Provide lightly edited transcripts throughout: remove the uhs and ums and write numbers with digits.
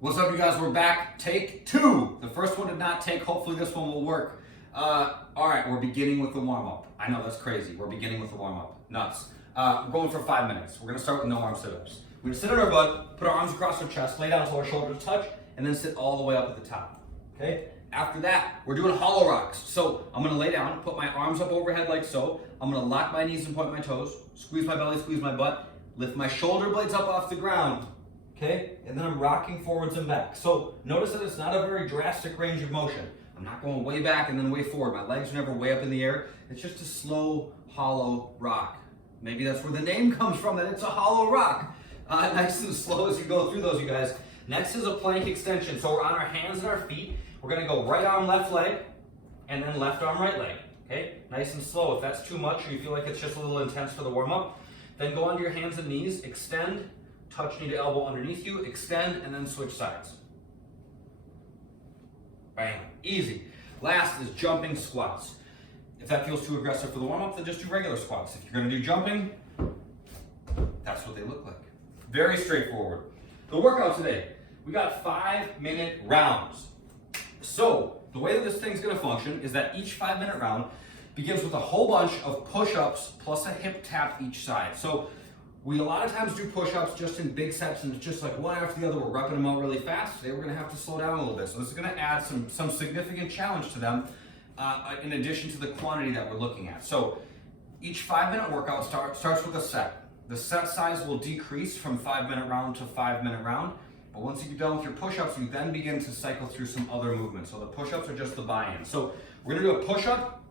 What's up, you guys? We're back. Take two. The first one did not take. Hopefully this one will work. All right, we're beginning with the warm-up. I know, that's crazy. We're beginning with the warm-up. Nuts. We're going for 5 minutes. We're going to start with no arm sit-ups. We're going to sit on our butt, put our arms across our chest, lay down until our shoulders touch, and then sit all the way up at the top. Okay? After that, we're doing hollow rocks. So I'm going to lay down, put my arms up overhead like so. I'm going to lock my knees and point my toes, squeeze my belly, squeeze my butt, lift my shoulder blades up off the ground. Okay, and then I'm rocking forwards and back. So notice that it's not a very drastic range of motion. I'm not going way back and then way forward. My legs are never way up in the air. It's just a slow, hollow rock. Maybe that's where the name comes from, that it's a hollow rock. Nice and slow as you go through those, you guys. Next is a plank extension. So we're on our hands and our feet. We're gonna go right arm, left leg, and then left arm, right leg. Okay, nice and slow. If that's too much or you feel like it's just a little intense for the warm-up, then go onto your hands and knees, extend, touch knee to elbow underneath you, extend, and then switch sides. Bam, easy. Last is jumping squats. If that feels too aggressive for the warm-up, then just do regular squats. If you're gonna do jumping, that's what they look like. Very straightforward. The workout today, we got 5-minute rounds. So, the way that this thing's gonna function is that each 5-minute round begins with a whole bunch of push-ups plus a hip tap each side. So, we a lot of times do push-ups just in big sets and it's just like one after the other, we're repping them out really fast. Today we're gonna have to slow down a little bit. So this is gonna add some significant challenge to them in addition to the quantity that we're looking at. So each 5-minute workout starts with a set. The set size will decrease from 5-minute round to 5-minute round. But once you get done with your push-ups, you then begin to cycle through some other movements. So the push-ups are just the buy-in. So we're gonna do a push-up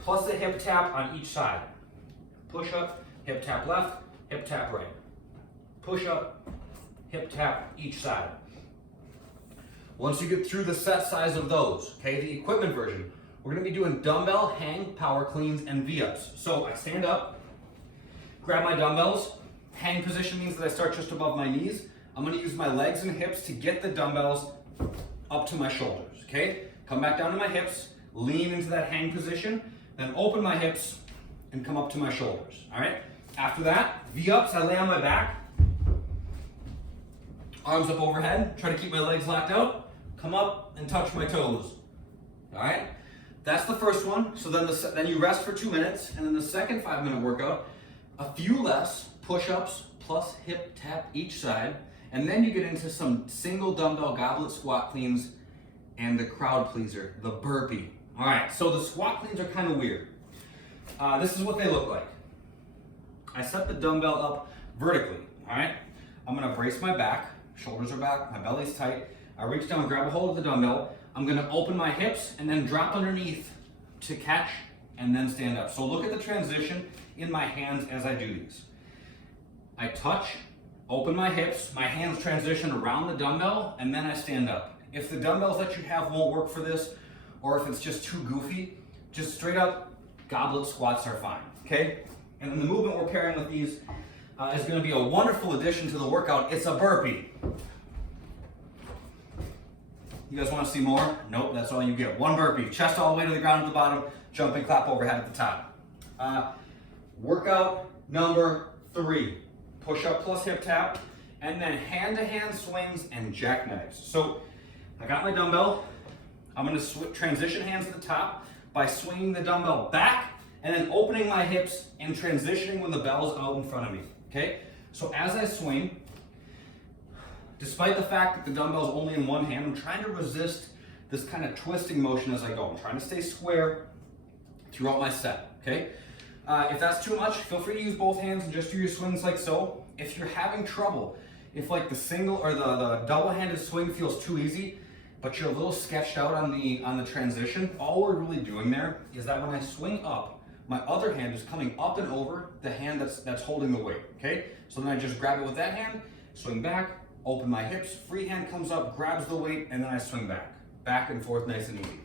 plus a hip tap on each side. Push-up, hip tap left, hip tap right. Push up, hip tap each side. Once you get through the set size of those, okay, the equipment version, we're gonna be doing dumbbell hang, power cleans, and V-ups. So I stand up, grab my dumbbells. Hang position means that I start just above my knees. I'm gonna use my legs and hips to get the dumbbells up to my shoulders, okay? Come back down to my hips, lean into that hang position, then open my hips and come up to my shoulders, all right? After that, V-ups, I lay on my back, arms up overhead, try to keep my legs locked out, come up and touch my toes, all right? That's the first one. So then you rest for 2 minutes, and then the second 5-minute workout, a few less push-ups plus hip tap each side, and then you get into some single dumbbell goblet squat cleans and the crowd pleaser, the burpee. All right, so the squat cleans are kind of weird. This is what they look like. I set the dumbbell up vertically, all right? I'm gonna brace my back, shoulders are back, my belly's tight. I reach down, grab a hold of the dumbbell. I'm gonna open my hips and then drop underneath to catch and then stand up. So look at the transition in my hands as I do these. I touch, open my hips, my hands transition around the dumbbell, and then I stand up. If the dumbbells that you have won't work for this, or if it's just too goofy, just straight up goblet squats are fine, okay? And then the movement we're pairing with these is gonna be a wonderful addition to the workout. It's a burpee. You guys wanna see more? Nope, that's all you get. One burpee, chest all the way to the ground at the bottom, jumping clap overhead at the top. Workout number 3, push up plus hip tap, and then hand-to-hand swings and jackknives. So I got my dumbbell. I'm gonna transition hands at the top by swinging the dumbbell back and then opening my hips and transitioning when the bell's out in front of me, okay? So as I swing, despite the fact that the dumbbell's only in one hand, I'm trying to resist this kind of twisting motion as I go. I'm trying to stay square throughout my set, okay? If that's too much, feel free to use both hands and just do your swings like so. If you're having trouble, if like the single or the double-handed swing feels too easy, but you're a little sketched out on the transition, all we're really doing there is that when I swing up, my other hand is coming up and over the hand that's holding the weight, okay? So then I just grab it with that hand, swing back, open my hips, free hand comes up, grabs the weight, and then I swing back and forth, nice and easy.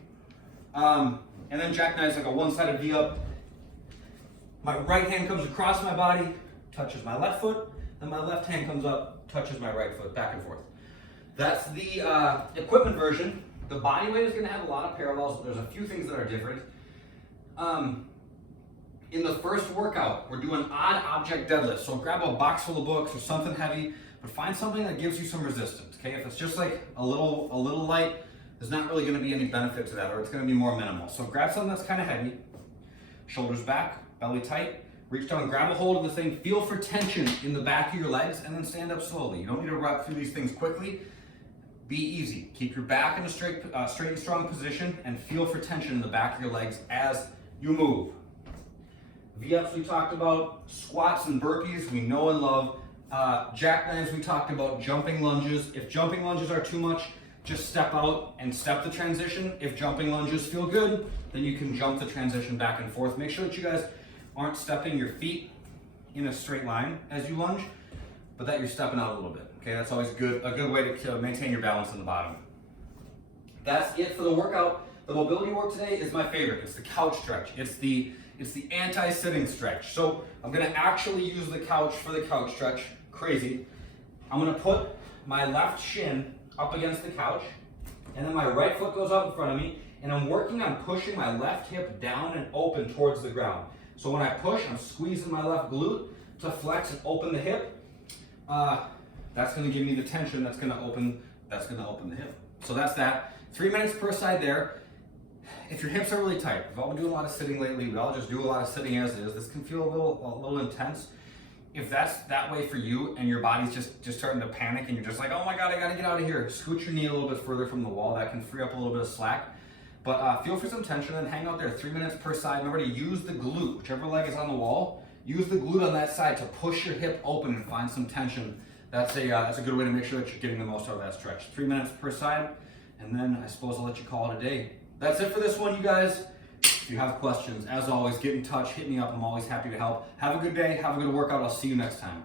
And then jackknives like a one-sided V-up. My right hand comes across my body, touches my left foot, then my left hand comes up, touches my right foot, back and forth. That's the equipment version. The body weight is gonna have a lot of parallels, but there's a few things that are different. In the first workout, we're doing odd object deadlifts. So grab a box full of books or something heavy, but find something that gives you some resistance, okay? If it's just like a little light, there's not really gonna be any benefit to that, or it's gonna be more minimal. So grab something that's kind of heavy, shoulders back, belly tight, reach down, grab a hold of the thing, feel for tension in the back of your legs, and then stand up slowly. You don't need to run through these things quickly. Be easy. Keep your back in a straight and strong position, and feel for tension in the back of your legs as you move. V-ups we talked about, squats and burpees we know and love. Jackknives we talked about, jumping lunges. If jumping lunges are too much, just step out and step the transition. If jumping lunges feel good, then you can jump the transition back and forth. Make sure that you guys aren't stepping your feet in a straight line as you lunge, but that you're stepping out a little bit. Okay, that's always a good way to maintain your balance in the bottom. That's it for the workout. The mobility work today is my favorite. It's the couch stretch. It's the anti-sitting stretch. So I'm gonna actually use the couch for the couch stretch. Crazy. I'm gonna put my left shin up against the couch, and then my right foot goes out in front of me, and I'm working on pushing my left hip down and open towards the ground. So when I push, I'm squeezing my left glute to flex and open the hip. That's gonna give me the tension that's gonna open the hip. So that's that. 3 minutes per side there. If your hips are really tight, we've all been doing a lot of sitting lately, we all just do a lot of sitting as is. This can feel a little intense. If that's that way for you and your body's just starting to panic and you're just like, oh my God, I gotta get out of here, scoot your knee a little bit further from the wall. That can free up a little bit of slack. But feel for some tension and hang out there. 3 minutes per side. Remember to use the glute, whichever leg is on the wall, use the glute on that side to push your hip open and find some tension. That's a good way to make sure that you're getting the most out of that stretch. 3 minutes per side, and then I suppose I'll let you call it a day. That's it for this one, you guys. If you have questions, as always, get in touch, hit me up. I'm always happy to help. Have a good day, have a good workout. I'll see you next time.